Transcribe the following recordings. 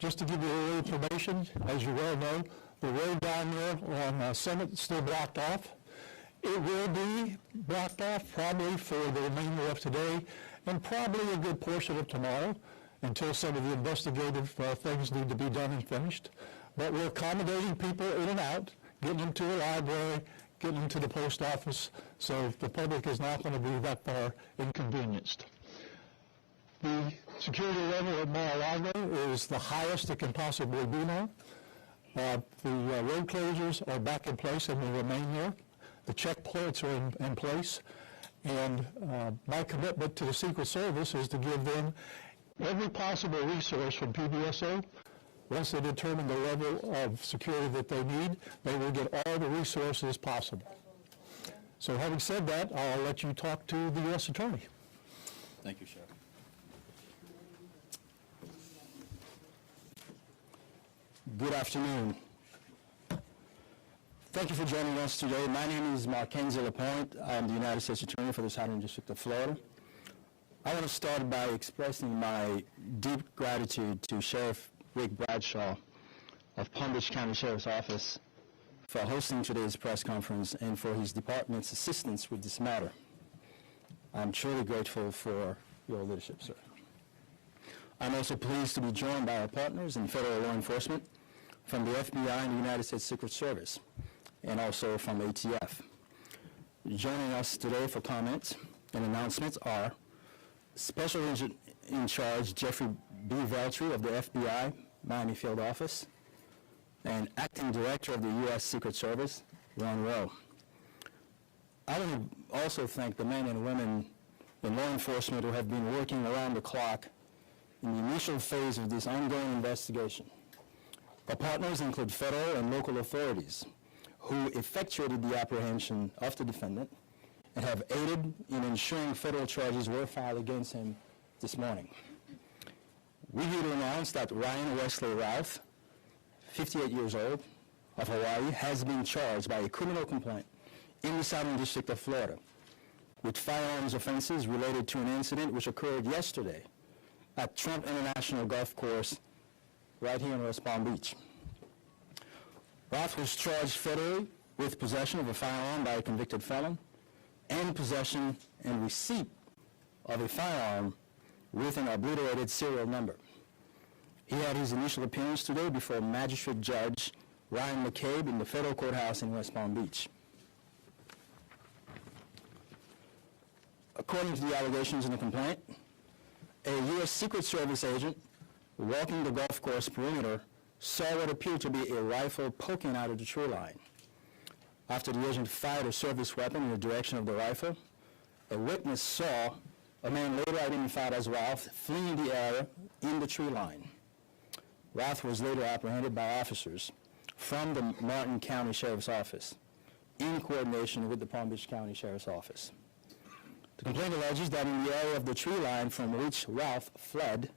Just to give you a little information, as you well know, the road down there on Summit is still blocked off. It will be blocked off probably for the remainder of today and probably a good portion of tomorrow until some of the investigative things need to be done and finished. But we're accommodating people in and out, getting them to the library, getting them to the post office, so the public is not going to be that far inconvenienced. The security level at Mar-a-Lago is the highest it can possibly be now. The road closures are back in place and will remain there. The checkpoints are in place. And my commitment to the Secret Service is to give them every possible resource from PBSO. Once they determine the level of security that they need, they will get all the resources possible. So having said that, I'll let you talk to the U.S. Attorney. Thank you, Sheriff. Good afternoon. Thank you for joining us today. My name is Mackenzie Lapointe. I am the United States Attorney for the Southern District of Florida. I want to start by expressing my deep gratitude to Sheriff Rick Bradshaw of Palm Beach County Sheriff's Office for hosting today's press conference and for his department's assistance with this matter. I'm truly grateful for your leadership, sir. I'm also pleased to be joined by our partners in federal law enforcement from the FBI and the United States Secret Service, and also from ATF. Joining us today for comments and announcements are Special Agent in Charge Jeffrey B. Veltri of the FBI Miami Field Office, and Acting Director of the U.S. Secret Service, Ron Rowe. I want to also thank the men and women in law enforcement who have been working around the clock in the initial phase of this ongoing investigation. Our partners include federal and local authorities who effectuated the apprehension of the defendant and have aided in ensuring federal charges were filed against him this morning. We're here to announce that Ryan Wesley Routh, 58 years old, of Hawaii, has been charged by a criminal complaint in the Southern District of Florida with firearms offenses related to an incident which occurred yesterday at Trump International Golf Course right here in West Palm Beach. Routh was charged federally with possession of a firearm by a convicted felon and possession and receipt of a firearm with an obliterated serial number. He had his initial appearance today before Magistrate Judge Ryan McCabe in the federal courthouse in West Palm Beach. According to the allegations in the complaint, a U.S. Secret Service agent walking the golf course perimeter saw what appeared to be a rifle poking out of the tree line. After the agent fired a service weapon in the direction of the rifle, a witness saw a man later identified as Routh fleeing the area in the tree line. Routh was later apprehended by officers from the Martin County Sheriff's Office in coordination with the Palm Beach County Sheriff's Office. The complaint alleges that in the area of the tree line from which Routh fled,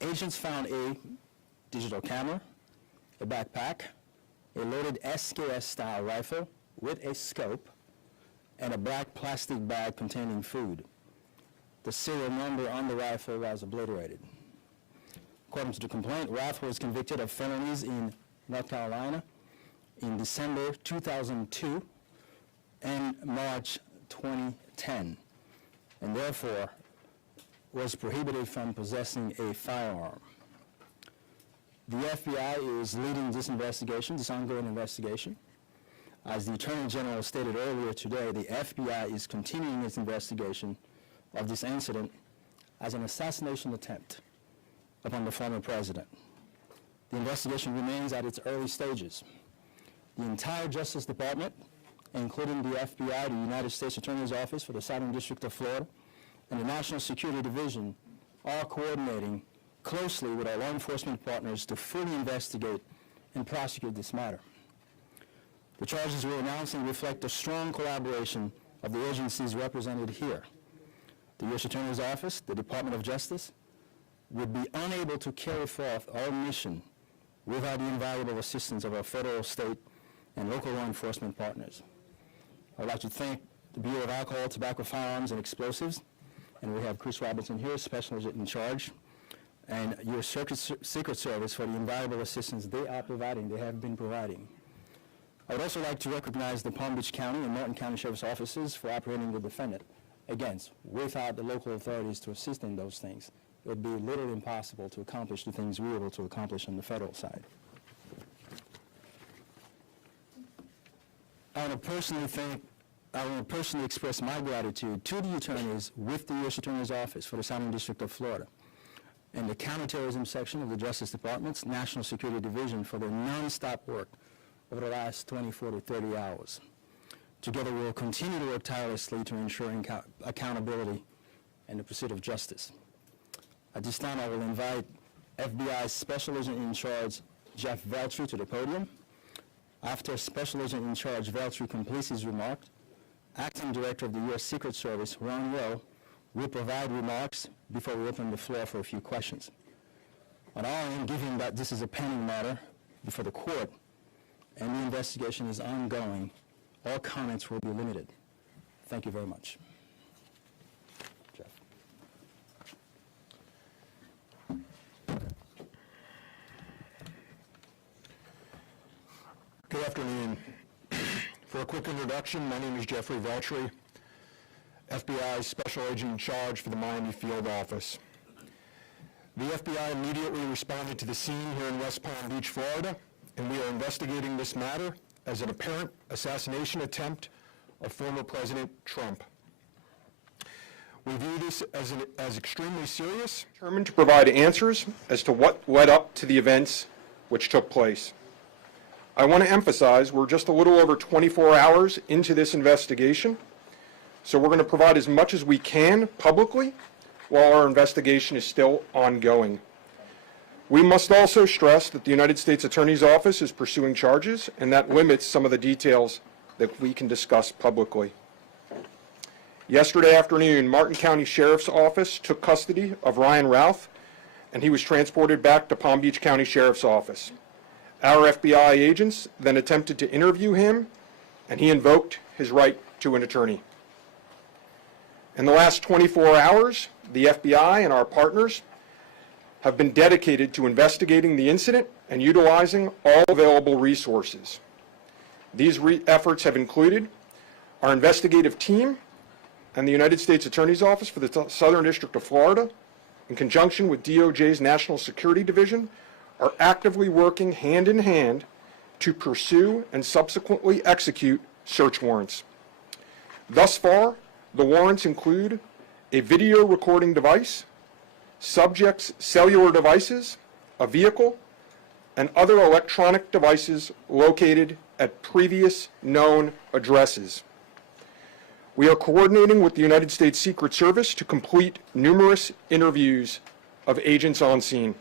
agents found a digital camera, a backpack, a loaded SKS-style rifle with a scope, and a black plastic bag containing food. The serial number on the rifle was obliterated. According to the complaint, Routh was convicted of felonies in North Carolina in December 2002 and March 2010, and therefore was prohibited from possessing a firearm. The FBI is leading this investigation, this ongoing investigation. As the Attorney General stated earlier today, the FBI is continuing its investigation of this incident as an assassination attempt upon the former president. The investigation remains at its early stages. The entire Justice Department, including the FBI, the United States Attorney's Office for the Southern District of Florida, and the National Security Division are coordinating closely with our law enforcement partners to fully investigate and prosecute this matter. The charges we're announcing reflect the strong collaboration of the agencies represented here. The U.S. Attorney's Office, the Department of Justice, would be unable to carry forth our mission without the invaluable assistance of our federal, state, and local law enforcement partners. I'd like to thank the Bureau of Alcohol, Tobacco, Firearms, and Explosives, and we have Chris Robinson here, Special Agent in Charge, and your Secret Service for the invaluable assistance they have been providing. I would also like to recognize the Palm Beach County and Martin County Sheriff's offices for apprehending the defendant. Again, without the local authorities to assist in those things, it would be literally impossible to accomplish the things we were able to accomplish on the federal side. I want to personally express my gratitude to the attorneys with the U.S. Attorney's Office for the Southern District of Florida and the Counterterrorism Section of the Justice Department's National Security Division for their nonstop work over the last 24 to 30 hours. Together, we will continue to work tirelessly to ensure accountability and the pursuit of justice. At this time, I will invite FBI Special Agent in Charge Jeff Veltri to the podium. After Special Agent in Charge Veltri completes his remark, Acting Director of the U.S. Secret Service, Ron Rowe, will provide remarks before we open the floor for a few questions. On our end, given that this is a pending matter before the court and the investigation is ongoing, all comments will be limited. Thank you very much. Jeff. Good afternoon. For a quick introduction, my name is Jeffrey Veltri, FBI Special Agent in Charge for the Miami Field Office. The FBI immediately responded to the scene here in West Palm Beach, Florida, and we are investigating this matter as an apparent assassination attempt of former President Trump. We view this as extremely serious, determined to provide answers as to what led up to the events which took place. I want to emphasize we're just a little over 24 hours into this investigation, so we're going to provide as much as we can publicly while our investigation is still ongoing. We must also stress that the United States Attorney's Office is pursuing charges, and that limits some of the details that we can discuss publicly. Yesterday afternoon, Martin County Sheriff's Office took custody of Wesley Routh, and he was transported back to Palm Beach County Sheriff's Office. Our FBI agents then attempted to interview him, and he invoked his right to an attorney. In the last 24 hours, the FBI and our partners have been dedicated to investigating the incident and utilizing all available resources. These efforts have included our investigative team and the United States Attorney's Office for the Southern District of Florida, in conjunction with DOJ's National Security Division, are actively working hand in hand to pursue and subsequently execute search warrants. Thus far, the warrants include a video recording device, subjects' cellular devices, a vehicle, and other electronic devices located at previous known addresses. We are coordinating with the United States Secret Service to complete numerous interviews of agents on scene.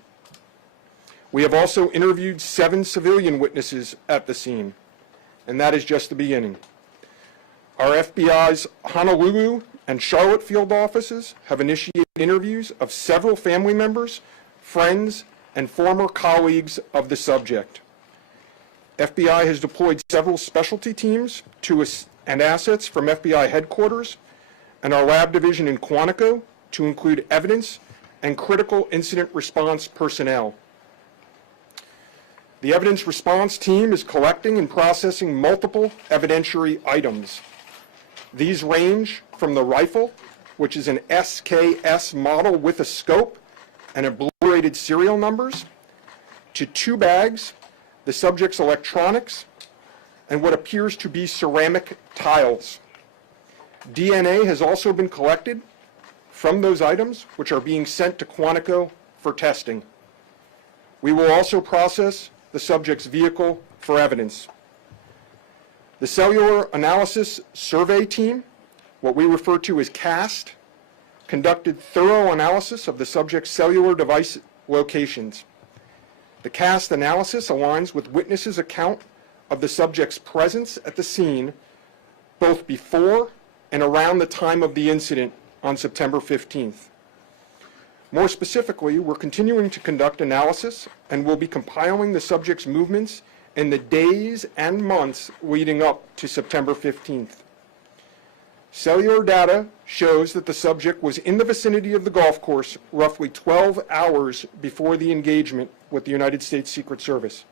We have also interviewed 7 civilian witnesses at the scene, and that is just the beginning. Our FBI's Honolulu and Charlotte field offices have initiated interviews of several family members, friends, and former colleagues of the subject. FBI has deployed several specialty teams and assets from FBI headquarters and our lab division in Quantico to include evidence and critical incident response personnel. The evidence response team is collecting and processing multiple evidentiary items. These range from the rifle, which is an SKS model with a scope and obliterated serial numbers, to 2 bags, the subject's electronics, and what appears to be ceramic tiles. DNA has also been collected from those items, which are being sent to Quantico for testing. We will also process the subject's vehicle for evidence. The Cellular Analysis Survey Team, what we refer to as CAST, conducted thorough analysis of the subject's cellular device locations. The CAST analysis aligns with witnesses' account of the subject's presence at the scene both before and around the time of the incident on September 15th. More specifically, we're continuing to conduct analysis and will be compiling the subject's movements in the days and months leading up to September 15th. Cellular data shows that the subject was in the vicinity of the golf course roughly 12 hours before the engagement with the United States Secret Service.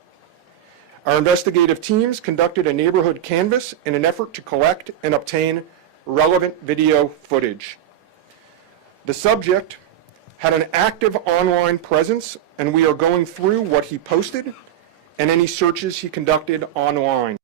Our investigative teams conducted a neighborhood canvass in an effort to collect and obtain relevant video footage. The subject had an active online presence, and we are going through what he posted and any searches he conducted online.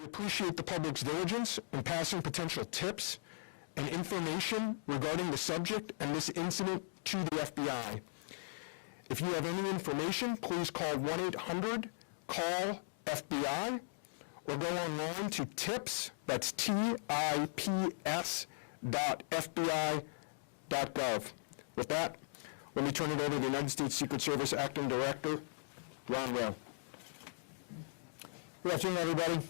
We appreciate the public's diligence in passing potential tips and information regarding the subject and this incident to the FBI. If you have any information, please call 1-800-CALL-FBI or go online to tips, that's tips.fbi.gov. With that, let me turn it over to the United States Secret Service Acting Director, Ron Routh. Good afternoon, everybody.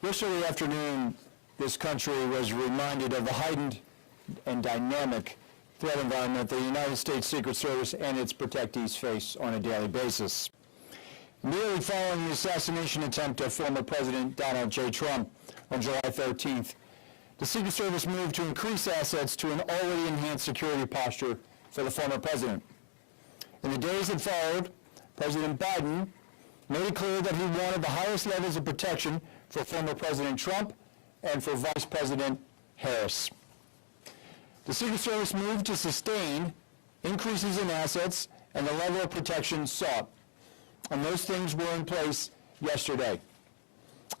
Yesterday afternoon, this country was reminded of the heightened and dynamic threat environment the United States Secret Service and its protectees face on a daily basis. Immediately following the assassination attempt of former President Donald J. Trump on July 13th, the Secret Service moved to increase assets to an already enhanced security posture for the former president. In the days that followed, President Biden made it clear that he wanted the highest levels of protection for former President Trump and for Vice President Harris. The Secret Service moved to sustain increases in assets and the level of protection sought, and those things were in place yesterday.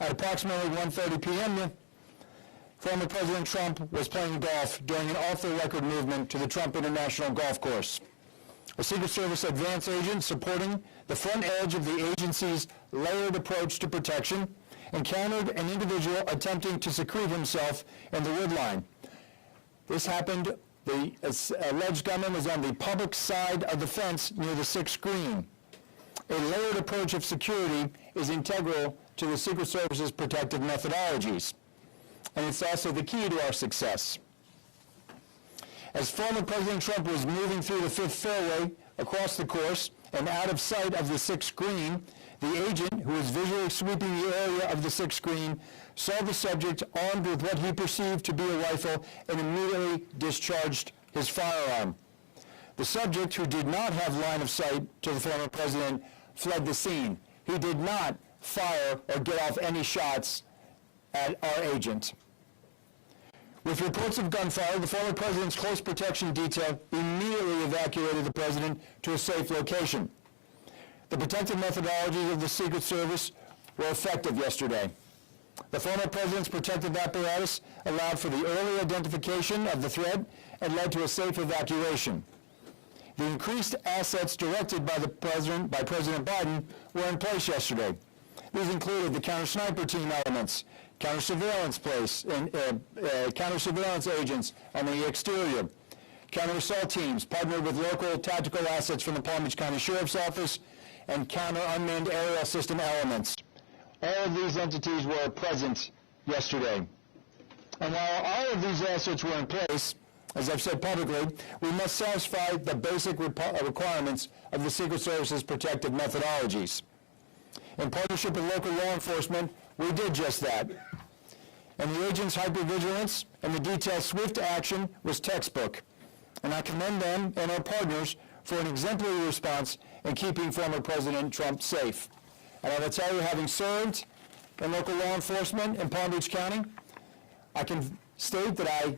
At approximately 1:30 p.m., former President Trump was playing golf during an off-the-record movement to the Trump International Golf Course. A Secret Service advance agent supporting the front edge of the agency's layered approach to protection encountered an individual attempting to secrete himself in the wood line. This happened, the alleged gunman was on the public side of the fence near the sixth green. A layered approach of security is integral to the Secret Service's protective methodologies, and it's also the key to our success. As former President Trump was moving through the fifth fairway across the course and out of sight of the sixth green, the agent, who was visually sweeping the area of the sixth green, saw the subject armed with what he perceived to be a rifle and immediately discharged his firearm. The subject, who did not have line of sight to the former president, fled the scene. He did not fire or get off any shots at our agent. With reports of gunfire, the former president's close protection detail immediately evacuated the president to a safe location. The protective methodologies of the Secret Service were effective yesterday. The former president's protective apparatus allowed for the early identification of the threat and led to a safe evacuation. The increased assets directed by President Biden were in place yesterday. These included the counter-sniper team elements, counter-surveillance agents on the exterior, counter-assault teams partnered with local tactical assets from the Palm Beach County Sheriff's Office, and counter-unmanned aerial system elements. All of these entities were present yesterday. And while all of these assets were in place, as I've said publicly, we must satisfy the basic requirements of the Secret Service's protective methodologies. In partnership with local law enforcement, we did just that. And the agents' hypervigilance and the detailed swift action was textbook. And I commend them and our partners for an exemplary response in keeping former President Trump safe. And I will tell you, having served in local law enforcement in Palm Beach County, I can state that I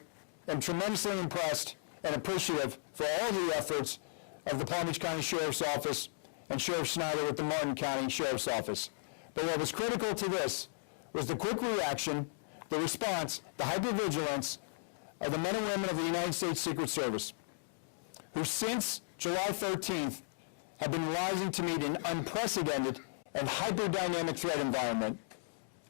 am tremendously impressed and appreciative for all the efforts of the Palm Beach County Sheriff's Office and Sheriff Snyder with the Martin County Sheriff's Office. But what was critical to this was the quick reaction, the response, the hypervigilance of the men and women of the United States Secret Service, who since July 13th have been rising to meet an unprecedented and hyper-dynamic threat environment.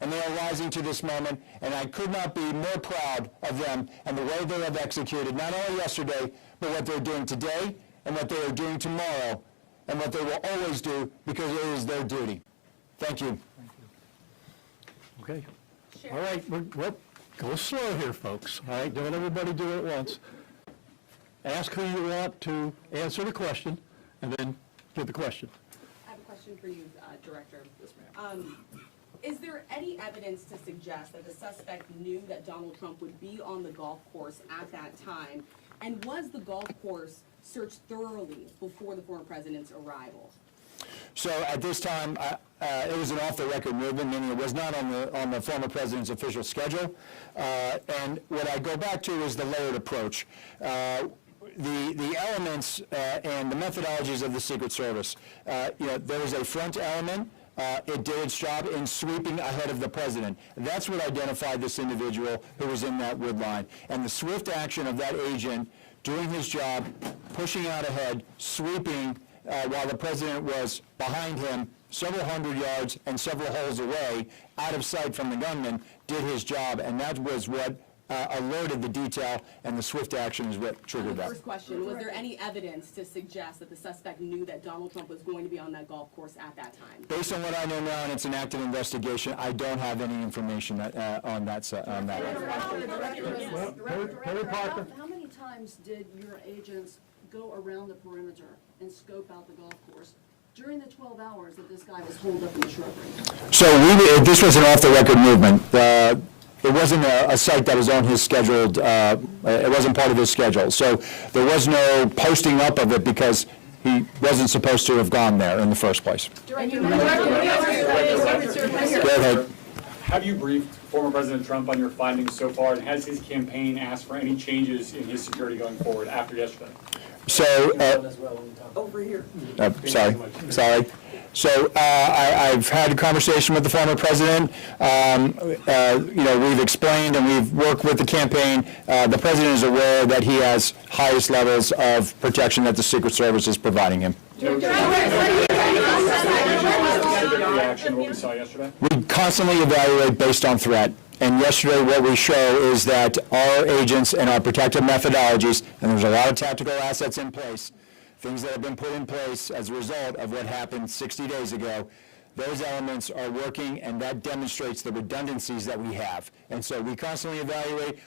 And they are rising to this moment, and I could not be more proud of them and the way they have executed, not only yesterday, but what they're doing today, and what they are doing tomorrow, and what they will always do, because it is their duty. Thank you. Okay. All right, well, go slow here, folks. All right, don't everybody do it at once. Ask who you want to answer the question, and then give the question. I have a question for you, Director. Is there any evidence to suggest that the suspect knew that Donald Trump would be on the golf course at that time? And was the golf course searched thoroughly before the former president's arrival? So at this time, it was an off-the-record movement, meaning it was not on the former president's official schedule. And what I go back to is the layered approach. The elements and the methodologies of the Secret Service. There was a front element. It did its job in sweeping ahead of the president. That's what identified this individual who was in that wood line. And the swift action of that agent doing his job, pushing out ahead, sweeping while the president was behind him several hundred yards and several holes away, out of sight from the gunman, did his job. And that was what alerted the detail, and the swift action is what triggered that. First question, was there any evidence to suggest that the suspect knew that Donald Trump was going to be on that golf course at that time? Based on what I know now, and it's an active investigation, I don't have any information on that. Terry Parker. How many times did your agents go around the perimeter and scope out the golf course during the 12 hours that this guy was holed up in the shrubbery? So this was an off-the-record movement. It wasn't a site that was on his scheduled, it wasn't part of his schedule. So there was no posting up of it because he wasn't supposed to have gone there in the first place. Go ahead. Have you briefed former President Trump on your findings so far, and has his campaign asked for any changes in his security going forward after yesterday? So, Over here. Sorry. So I've had a conversation with the former president. We've explained and we've worked with the campaign. The president is aware that he has highest levels of protection that the Secret Service is providing him. Reaction to what we saw yesterday? We constantly evaluate based on threat. And yesterday what we show is that our agents and our protective methodologies, and there's a lot of tactical assets in place, things that have been put in place as a result of what happened 60 days ago, those elements are working, and that demonstrates the redundancies that we have. And so we constantly evaluate.